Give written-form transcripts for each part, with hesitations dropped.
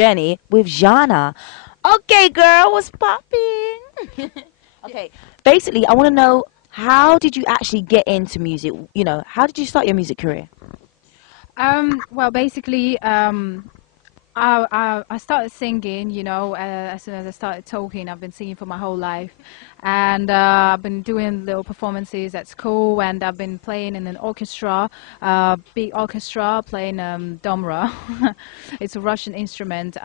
journey with Jahna. Okay, girl, what's popping? Okay, basically, I want to know, how did you actually get into music? How did you start your music career? Well, basically, I started singing, as soon as I started talking. I've been singing for my whole life. And I've been doing little performances at school, and I've been playing in an orchestra, big orchestra, playing domra. It's a Russian instrument.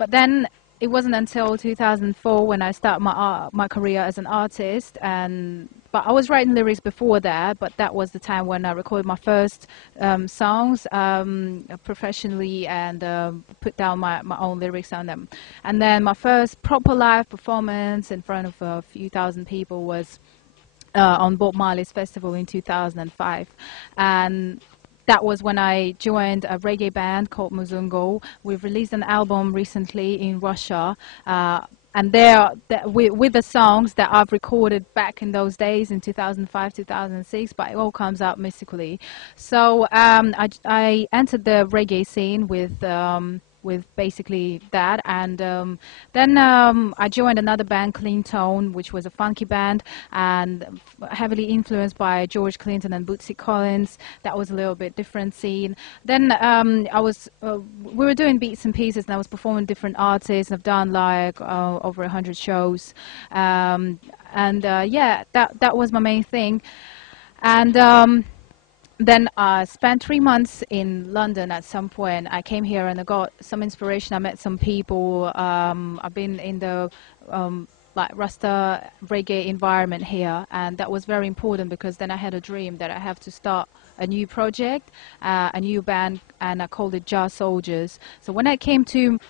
But then it wasn't until 2004 when I started my career as an artist. But I was writing lyrics before that, but that was the time when I recorded my first songs professionally, and put down my own lyrics on them. And then my first proper live performance in front of a few thousand people was on Bob Marley's festival in 2005. And that was when I joined a reggae band called Muzungo. We've released an album recently in Russia. And with the songs that I've recorded back in those days in 2005, 2006, but it all comes out mystically. So I entered the reggae scene with basically that, and then I joined another band, Clean Tone, which was a funky band, and heavily influenced by George Clinton and Bootsy Collins. That was a little bit different scene. Then we were doing bits and pieces, and I was performing different artists. I've done like over 100 shows, yeah, that was my main thing. And then I spent 3 months in London at some point. I came here and I got some inspiration. I met some people. I've been in the like Rasta reggae environment here, and that was very important, because then I had a dream that I have to start a new project, a new band, and I called it Jar Soldiers. So when I came to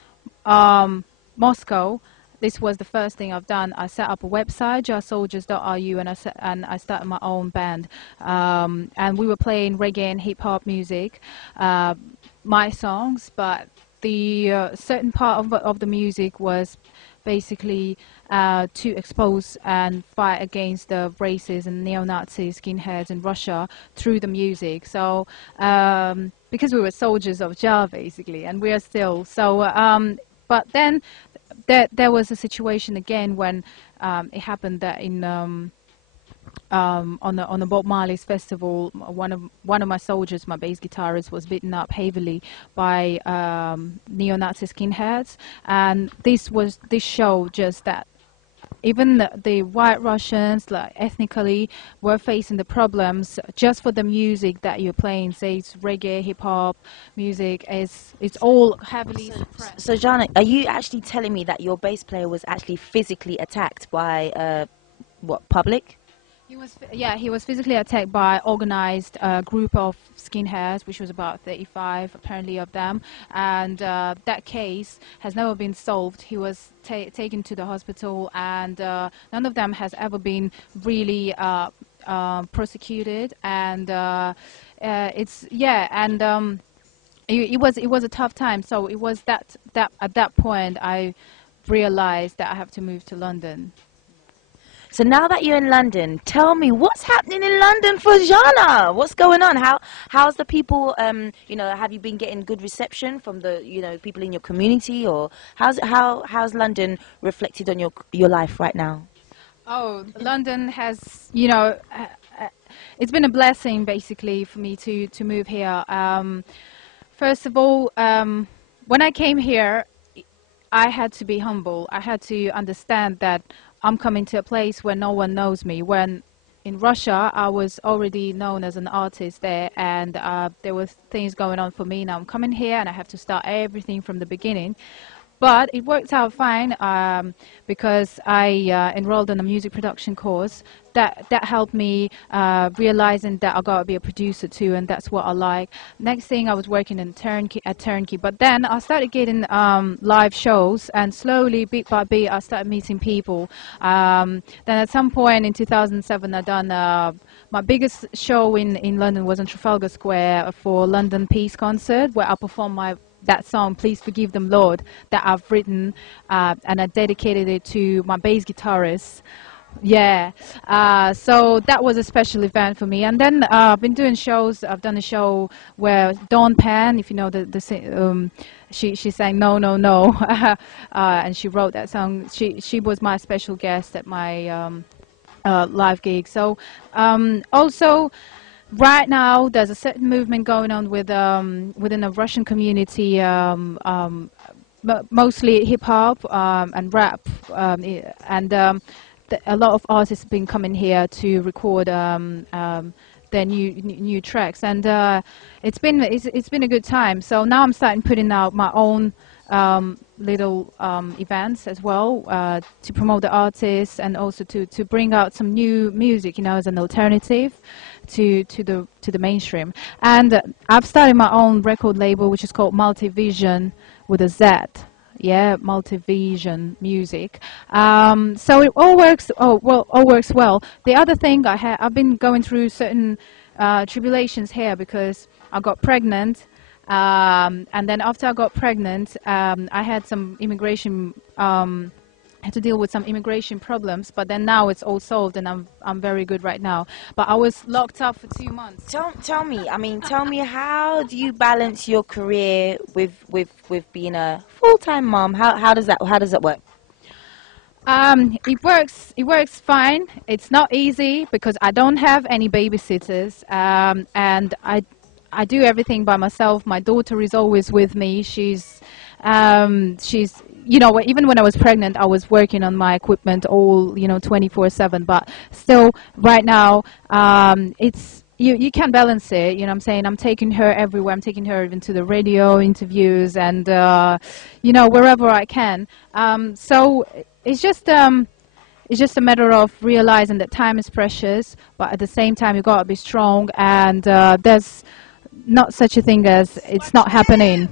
Moscow, this was the first thing I've done. I set up a website, justsoldiers.ru, and I started my own band. And we were playing reggae and hip hop music, my songs, but the certain part of the music was basically to expose and fight against the racists and neo-Nazi skinheads in Russia through the music. So because we were soldiers of Jar, basically, and we are still. So but then there was a situation again when it happened that on the Bob Marley's festival, one of my soldiers, my bass guitarist, was beaten up heavily by neo-Nazi skinheads, and this showed just that even the white Russians, like ethnically, were facing the problems just for the music that you're playing. Say it's reggae, hip hop music, it's all heavily suppressed. So, Jahna, are you actually telling me that your bass player was actually physically attacked by public? He was physically attacked by organized group of skinheads, which was about 35 apparently of them, and that case has never been solved. He was taken to the hospital, and none of them has ever been really prosecuted, and it was a tough time. So it was that at that point I realized that I have to move to London. So now that you're in London, tell me what's happening in London for Jahna. What's going on? How's the people? Have you been getting good reception from the people in your community, or how's London reflected on your life right now? Oh, London has it's been a blessing basically for me to move here. First of all, when I came here, I had to be humble. I had to understand that I'm coming to a place where no one knows me. When in Russia, I was already known as an artist there, and there were things going on for me. Now I'm coming here and I have to start everything from the beginning. But it worked out fine because I enrolled in a music production course. That helped me realizing that I got to be a producer too, and that's what I like. Next thing, I was working in Turnkey, but then I started getting live shows, and slowly, bit by bit, I started meeting people. Then at some point in 2007, I done my biggest show in London was in Trafalgar Square for London Peace Concert, where I performed that song, Please Forgive Them Lord, that I've written, and I dedicated it to my bass guitarist, Yeah, so that was a special event for me. And then I've been doing shows. I've done a show where Dawn Pan, if you know she sang No No No, and she wrote that song. She was my special guest at my live gig. So also. Right now, there's a certain movement going on with within the Russian community, mostly hip hop and rap, and a lot of artists have been coming here to record their new tracks, and it's been a good time. So now I'm starting putting out my own little events as well to promote the artists and also to bring out some new music, you know, as an alternative to the mainstream. And I've started my own record label, which is called Multivision with a Z. Yeah, Multivision Music. So it all works. All works well. The other thing I've been going through certain tribulations here because I got pregnant. And then after I got pregnant, I had some immigration, had to deal with some immigration problems, but then now it's all solved and I'm very good right now. But I was locked up for 2 months. Tell me, how do you balance your career with being a full-time mom? How does that work? It works fine. It's not easy because I don't have any babysitters, and I do everything by myself. My daughter is always with me. She's you know, even when I was pregnant, I was working on my equipment all, you know, 24/7. But still, right now, it's you can't balance it. You know what I'm saying? I'm taking her everywhere. I'm taking her even to the radio interviews and you know, wherever I can. So it's just a matter of realizing that time is precious, but at the same time, you gotta be strong. And there's not such a thing as it's not happening.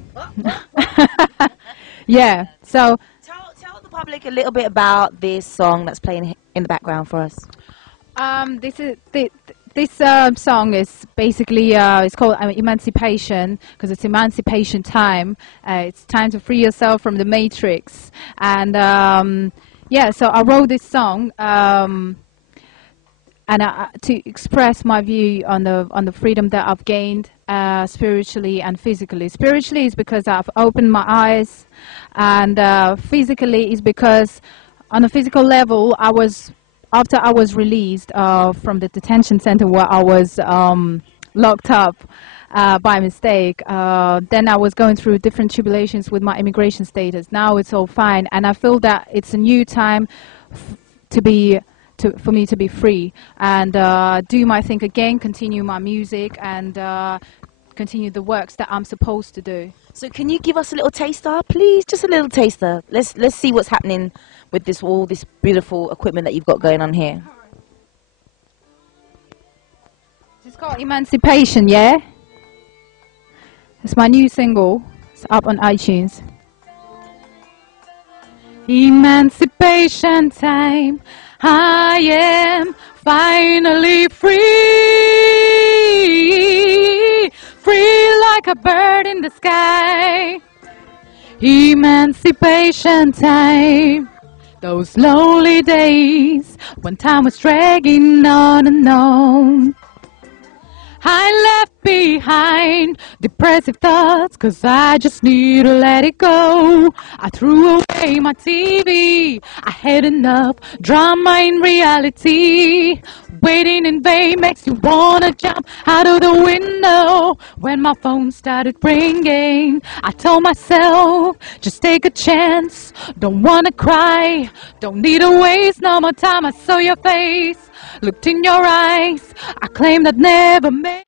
Yeah. So tell the public a little bit about this song that's playing in the background for us. This song is basically it's called Emancipation because it's emancipation time. It's time to free yourself from the matrix. And yeah, so I wrote this song. And to express my view on the freedom that I've gained spiritually and physically. Spiritually is because I've opened my eyes, and physically is because on a physical level, after I was released from the detention center where I was locked up by mistake. Then I was going through different tribulations with my immigration status. Now it's all fine, and I feel that it's a new time for me to be free and do my thing again, continue my music, and continue the works that I'm supposed to do. So can you give us a little taster, please? Just a little taster. Let's see what's happening with all this beautiful equipment that you've got going on here. It's called Emancipation, yeah? It's my new single. It's up on iTunes. Emancipation time. I am finally free, free like a bird in the sky. Emancipation time, those lonely days when time was dragging on and on. I left behind depressive thoughts, 'cause I just need to let it go. I threw away my TV, I had enough drama in reality. Waiting in vain makes you wanna jump out of the window. When my phone started ringing, I told myself, just take a chance. Don't wanna cry, don't need to waste no more time. I saw your face, looked in your eyes, I claimed I'd never make